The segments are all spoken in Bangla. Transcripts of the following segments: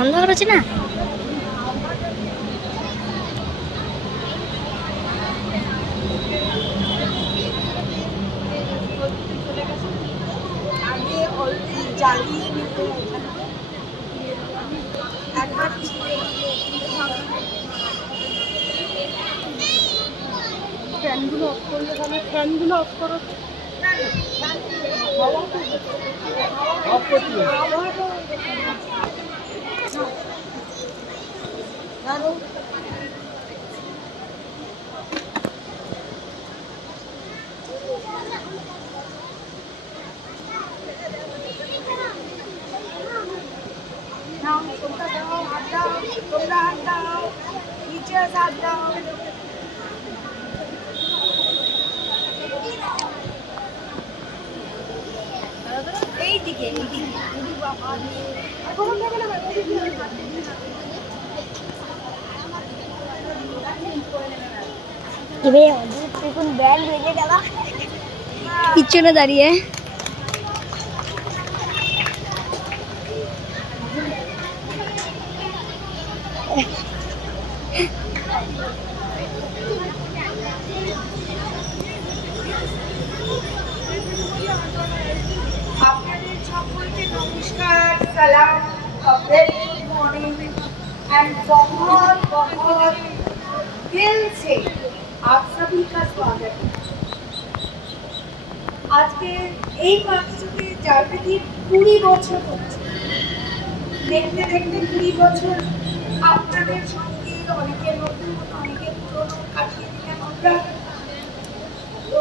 অন্ধকার আছে না? আগে অলরেডি জ্বালিয়ে নিতে একবার ফ্যানগুলো অফ করলে তাহলে ফ্যানগুলো অফ করো। অফ করতে তোমরা দাও, হাত দাও, তোমরা হাত দাও, নিচে হাত দাও। এইদিকে পিছনে দাঁড়িয়ে আপনাদের সকলকে নমস্কার, সালাম, ভেরি गुड मॉर्निंग एंड बहुत बहुत दिल से आप सभी का स्वागत है। আজকে এই মঞ্চে যাতে কি 20 বছর হচ্ছে, দেখতে দেখতে 20 বছর আপনাদের সঙ্গে অনেকের নতুন অনেকের পুরনো কাটিয়ে দিলাম আমরা। তো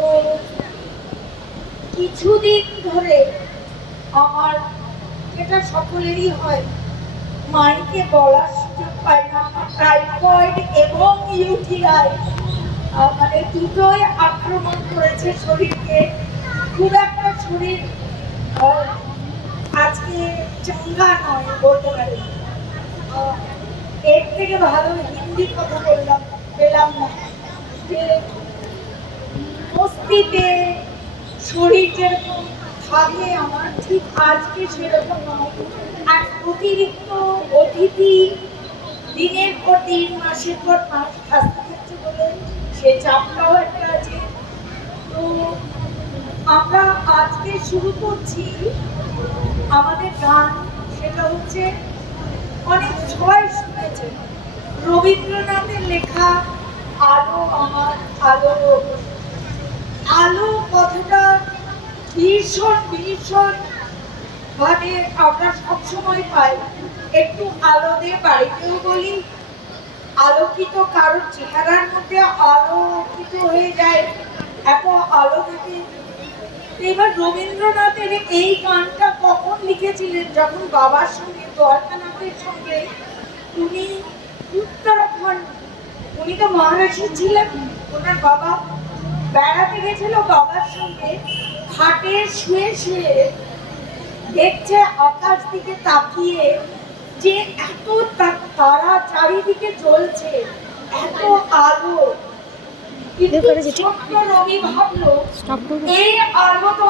কিছুদিন ধরে আমার যেটা সকলেরই হয়, মাইকে বলার সুযোগ পাই না, টাইফয়েড এবং ইউটিআই মানে দুটোই আক্রমণ করেছে শরীরকে। খুব একটা শরীর আজকে চাঙ্গা নয় বলতে পারি। এর থেকে ভালো হিন্দি কথা পেলাম না যে মস্তিতে শরীর যেরকম থাকে আমার, ঠিক আজকে সেরকম নয়। আর অতিরিক্ত অতিথি দিনের পর দিন মাসের পর মাস আসতে থাকছে বলে সে চাপটাও একটা আছে। তো আমরা আজকে শুরু করছি আমাদের গান, সেটা হচ্ছে অনেক সবাই শুনেছে রবীন্দ্রনাথের লেখা আলো আমার আলো। আলো কথাটা ভীষণ ভীষণ ভাবে আমরা সবসময় পাই। একটু আলো দিয়ে বাড়িতেও বলি, আলোকিত কারোর চেহারার মধ্যে আলোকিত হয়ে যায়, এত আলো থাকে। এবার রবীন্দ্রনাথের এই গানটা কখন লিখেছিলেন? যখন বাবার সঙ্গে দ্বারকানাথের সঙ্গে উনি উত্তরাখণ্ড, উনি তো মহারাষ্ট্র ছিলেন, ওনার বাবা বেড়াতে গেছিল বাবার সঙ্গে, খাটে শুয়ে শুয়ে দেখছে আকাশ দিকে তাকিয়ে যে এত তারা চারিদিকে জ্বলছে, এত আলো। কিন্তু ছোট্ট রবি ভাবলো এই আলো তো